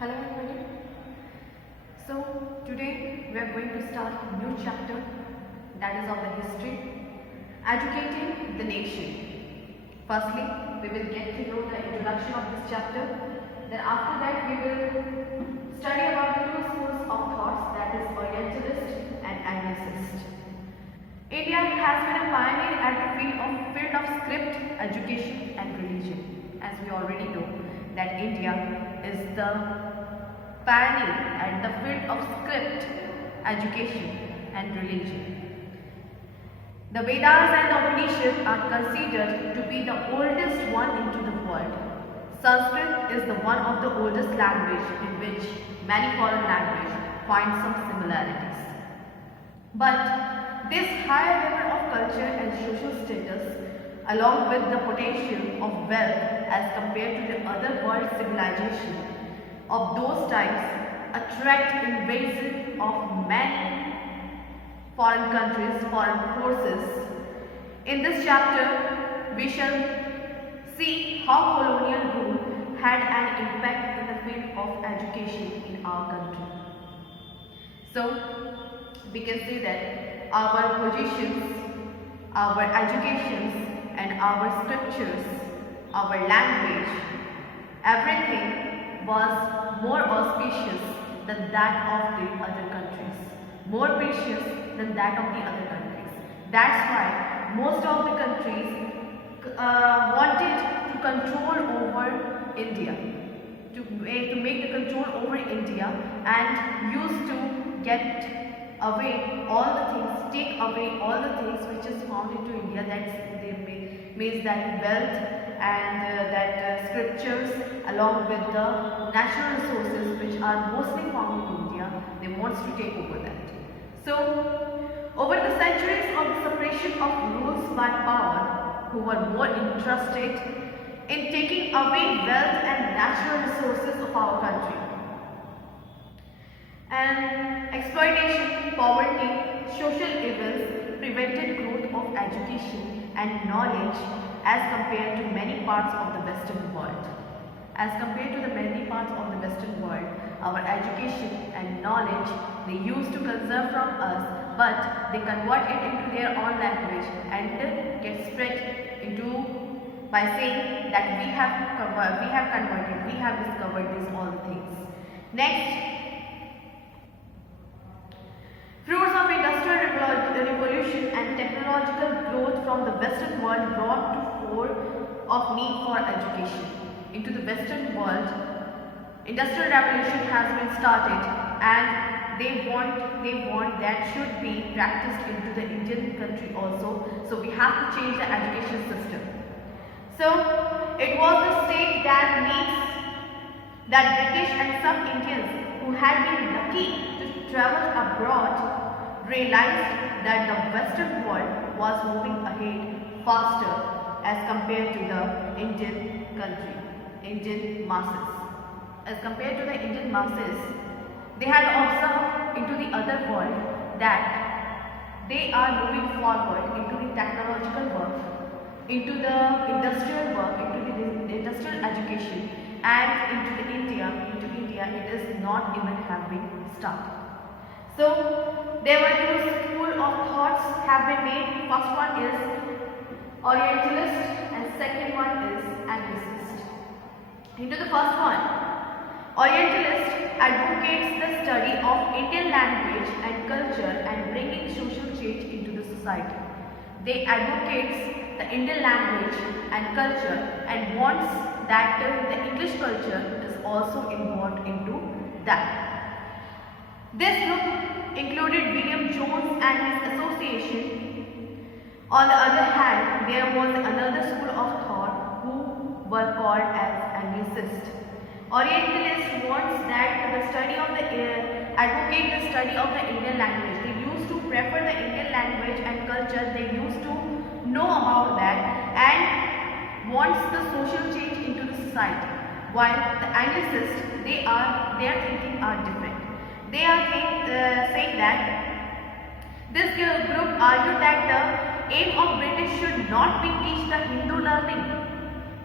Hello everybody. So today we are going to start a new chapter, that is of the history, educating the nation. Firstly, we will get to know the introduction of this chapter. Then after that we will study about the two schools of thoughts, that is Orientalist and Anglicist. India has been a pioneer at the field of script, education and religion. As we already know that India is the pioneer at the field of script, education and religion. The Vedas and the Upanishads are considered to be the oldest one into the world. Sanskrit is the one of the oldest language in which many foreign languages find some similarities. But this higher level of culture and social status, along with the potential of wealth as compared to the other world civilization of those times, attract invasion of many foreign countries, foreign forces. In this chapter, we shall see how colonial rule had an impact in the field of education in our country. So, we can see that our positions, our educations and our scriptures, our language, everything was more auspicious than that of the other countries, more precious than that of the other countries. That's why most of the countries wanted to control over India, to make the control over India, and used to get away all the things, take away all the things which is found into India, that they means that wealth and that scriptures along with the natural resources which are mostly found in India, they wants to take over that. So, over the centuries of the separation of rules by power, who were more interested in taking away wealth and natural resources of our country, and exploitation, poverty, social evils prevented growth of education and knowledge as compared to many parts of the Western world. As compared to the many parts of the Western world, our education and knowledge they used to conserve from us, but they convert it into their own language and get spread into by saying that we have converted, we have discovered these all the things. Next, fruits of industrial revolution and technological growth from the Western world brought to fore of need for education. Into the Western world, industrial revolution has been started, and they want that should be practiced into the Indian country also. So we have to change the education system. So it was the state that British and some Indians who had been lucky to travel abroad realized that the Western world was moving ahead faster as compared to the Indian country, Indian masses. As compared to the Indian masses, they had observed into the other world that they are moving forward into the technological work, into the industrial work, into the industrial education, and into India it is not even having started. So there were two schools of thoughts have been made. First one is Orientalist and second one is Anglicist. Into the first one, Orientalist advocates the study of Indian language and culture and bringing social change into the society. They advocates the Indian language and culture and wants that the English culture is also involved into that. This group included William Jones and his association. On the other hand, there was another school of thought who were called as Anglicist. Orientalists wants that the study of advocate the study of the Indian language. They used to prefer the Indian language and culture. They used to know about that and wants the social change into the society. While the Anglicists, their thinking are different. They are saying that this group argued that the aim of British should not be teach the Hindu learning.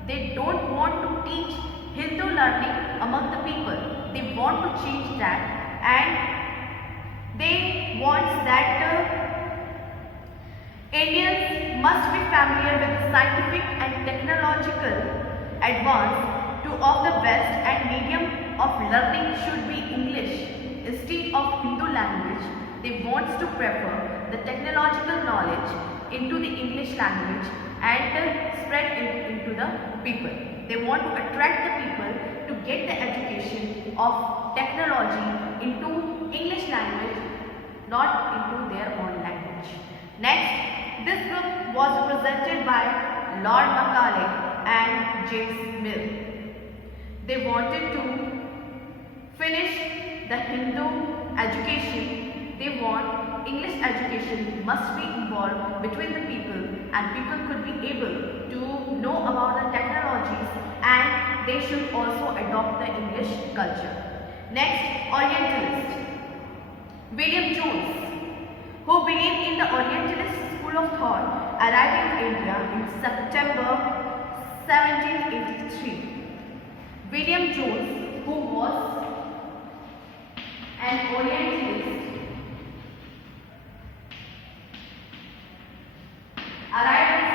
They don't want to teach Hindu learning among the people. They want to change that, and they want that Indians must be familiar with the scientific and technological advance of the West, and medium of learning should be English instead of Hindu language. They want to prefer the technological knowledge into the English language and spread it into the people. They want to attract the people to get the education of technology into English language, not into their own language. Next, this group was represented by Lord Macaulay and James Mill. They wanted to finish the Hindu education. They want English education must be involved between the people, and people could be able to know about the technologies, and they should also adopt the English culture. Next, Orientalist. William Jones, who believed in the Orientalist school of thought, arrived in India in September 1783. William Jones, who was an Orientalist, arrived in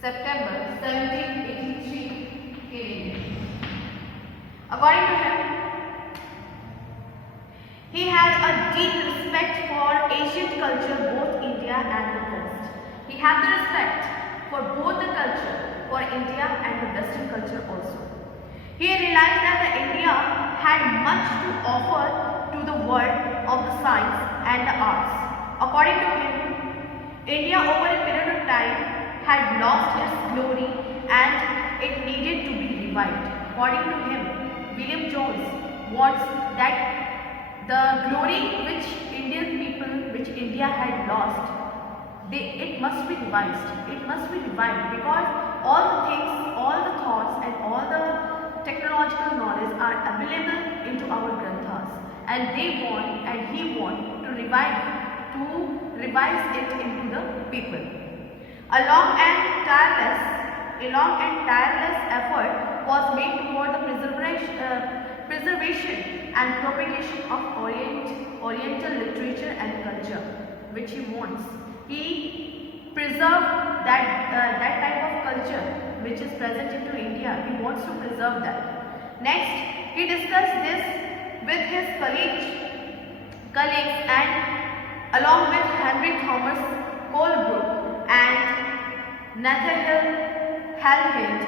September 1783 in India. According to him, he had a deep respect for Asian culture, both India and the West. He had the respect for both the culture, for India and the Western culture also. He realized that the India had much to offer to the world of the science and the arts. According to him, India over a period of time had lost its glory and it needed to be revived. According to him, William Jones wants that the glory which India had lost, it must be revised. It must be revived, because all the things, all the thoughts and all the technological knowledge are available into our granthas, and he want to revise it into the people. A long and tireless effort was made toward the preservation and propagation of Oriental literature and culture, which he wants. He preserved that type of culture which is present into India. He wants to preserve that. Next, he discussed this with his colleagues, and along with Henry Thomas Colebrook and Nathaniel Halhed,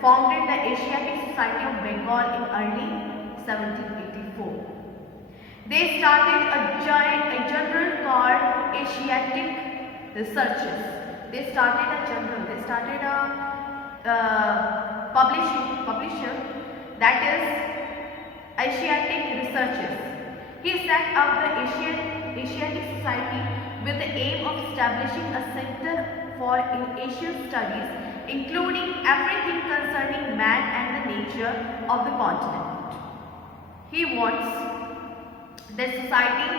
founded the Asiatic Society of Bengal in early 1784. They started a journal called Asiatic Researches. They started a publisher, that is Asiatic Researches. He set up the Asiatic Society with the aim of establishing a center for Asian studies, including everything concerning man and the nature of the continent. He wants the society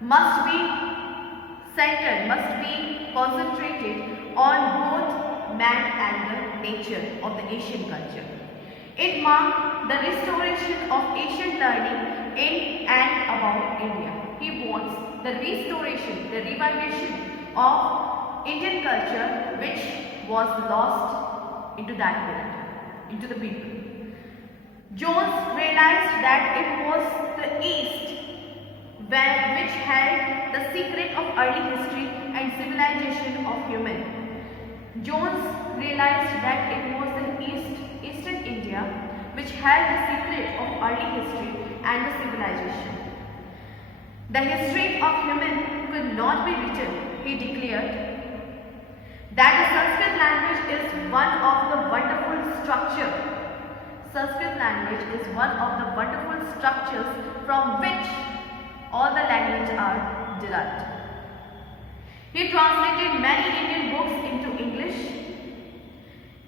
must be centered, must be concentrated on both man and the nature of the Asian culture. It marked the restoration of Asian learning in and about India. He wants the restoration, the revivation of Indian culture which was lost into that period, into the people. Jones realized that it was the East which held the secret of early history and civilization of human. Jones realized that it was the Eastern India which held the secret of early history and the civilization. The history of human could not be written, he declared, that the Sanskrit language is one of the wonderful structure. Sanskrit language is one of the wonderful structures from which all the languages are derived. He translated many Indian books into English,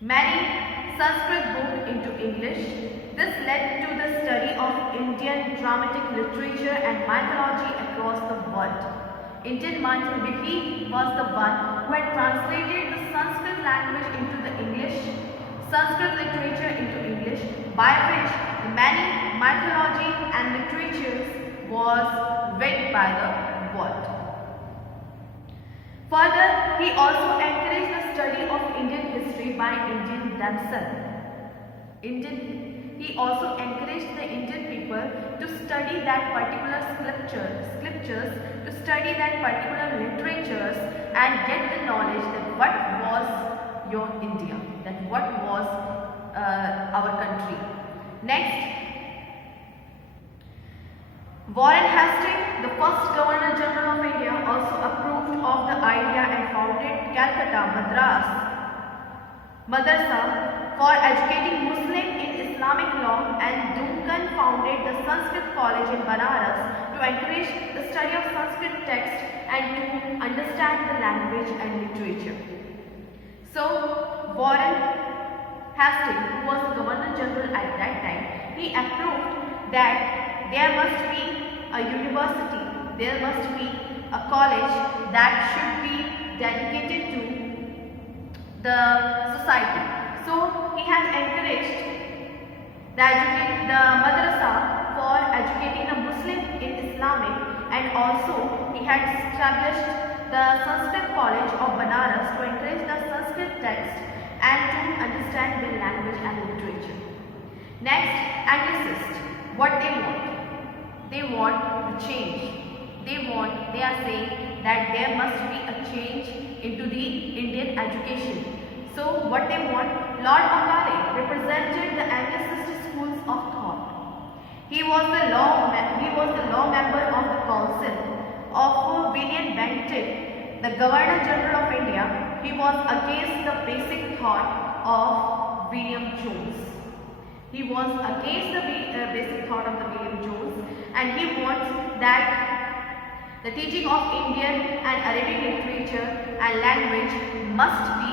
many Sanskrit books into English. This led to the study of Indian dramatic literature and mythology across the world. Indian mythology was the one who had translated the Sanskrit language into Sanskrit literature into English, by which the many mythology and literatures was read by the world. Further, he also encouraged the study of Indian history by Indians themselves. He also encouraged the Indian people to study that particular scriptures, to study that particular literatures and get the knowledge that what was your India, that what was our country. Next, Warren Hastings, the first Governor General of India, also approved of the idea and founded Calcutta Madrasa for educating Muslim in Islamic law, and Duncan founded the Sanskrit College in Banaras to encourage the study of Sanskrit text and to understand the language and literature. So, Warren Hastings, who was the Governor General at that time, he approved that there must be a university, there must be a college that should be dedicated to the society. So he has encouraged the madrasa for educating the Muslim in Islamic, and also he had established the Sanskrit College of Banaras to encourage the Sanskrit text and to understand the language and literature. Next, Anglicists, what they want? They want a change. They are saying that there must be a change into the Indian education. So what they want? Lord Macaulay represented the Anglicist schools of thought. He was the law member of the council of William Bentinck, the Governor General of India. He was against the basic thought of William Jones. He was against the basic thought of the William Jones, and he wants that the teaching of Indian and Arabic literature and language must be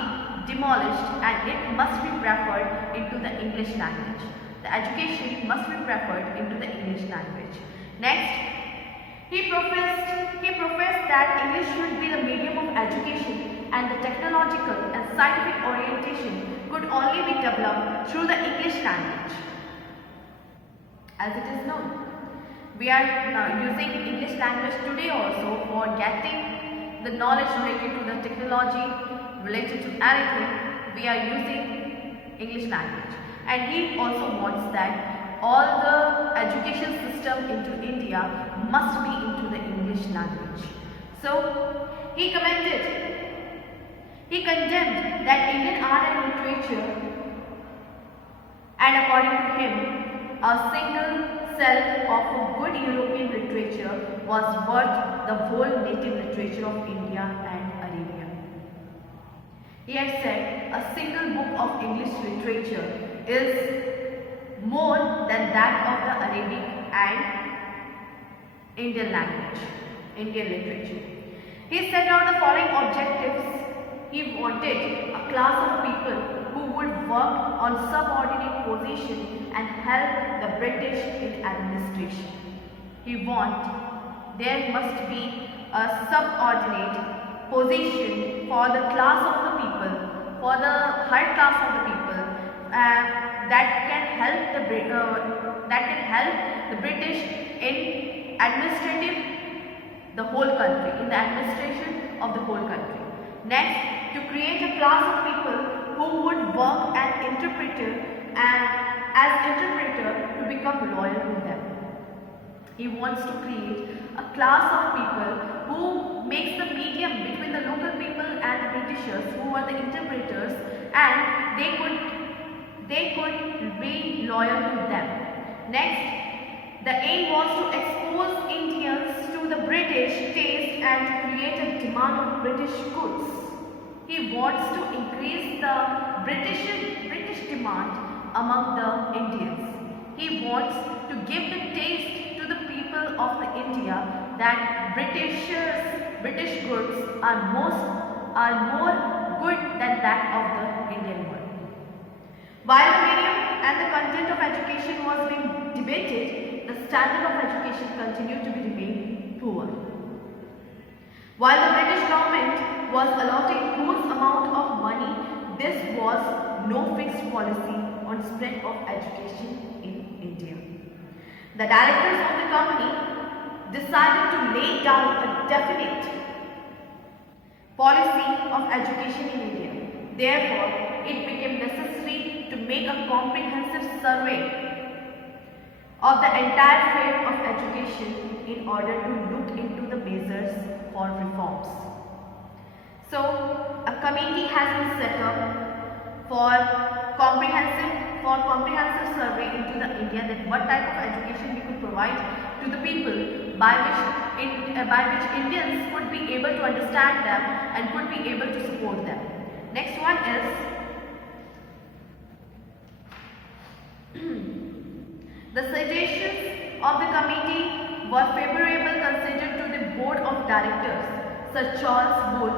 demolished and it must be preferred into the English language. The education must be preferred into the English language. Next, he professed that English should be the medium of education, and the technological and scientific orientation could only be developed through the English language. As it is known, we are using English language today also for getting the knowledge related to the technology, related to anything. We are using English language, and he also wants that all the education system into India must be into the English language. So he condemned that Indian art and literature, and according to him, a single cell of a good European literature was worth the whole native literature of India and Arabia. He had said a single book of English literature is more than that of the Arabic and Indian language, Indian literature. He set out the following objectives. He wanted a class of people who would work on subordinate position and help the British in administration. There must be a subordinate position for the class of the people, for the higher class of the people, that can help the British in administration of the whole country. Next, to create a class of people who would work as interpreter to become loyal to them. He wants to create a class of people who makes the medium between the local people and the Britishers, who are the interpreters, and they could be loyal to them. Next, the aim was to expose Indians to the British taste and to create a demand of British goods. He wants to increase the British demand among the Indians. He wants to give the taste to the people of the India that British goods are more good than that of the Indian world. While the medium and the content of education was being debated, the standard of education continued to remain poor. While the British government was allotting huge amount of money, this was no fixed policy on spread of education in India. The directors of the company decided to lay down a definite policy of education in India. Therefore, it became necessary to make a comprehensive survey of the entire field of education in order to look into the measures for reforms. So, a committee has been set up for comprehensive survey into the India, that what type of education we could provide to the people by which Indians could be able to understand them and could be able to support them. Next one is the suggestions of the committee were favorable considered to the board of directors. Sir Charles Wood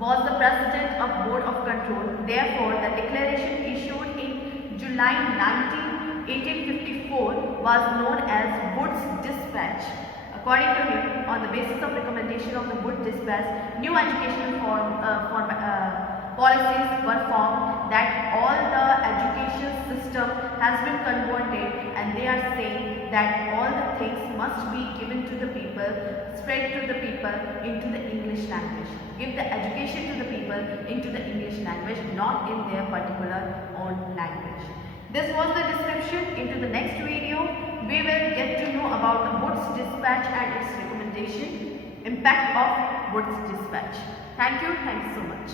was the president of Board of Control. Therefore, the declaration issued in July 1854 was known as Wood's Dispatch. According to him, on the basis of recommendation of the Wood Dispatch, new educational policies were formed, that all the education system has been converted, and they are saying that all the things must be given to the people, spread to the people into the English language. Give the education to the people into the English language, not in their particular own language. This was the description. Into the next video, we will get to know about the Wood's Dispatch and its recommendation, impact of Wood's Dispatch. Thank you so much.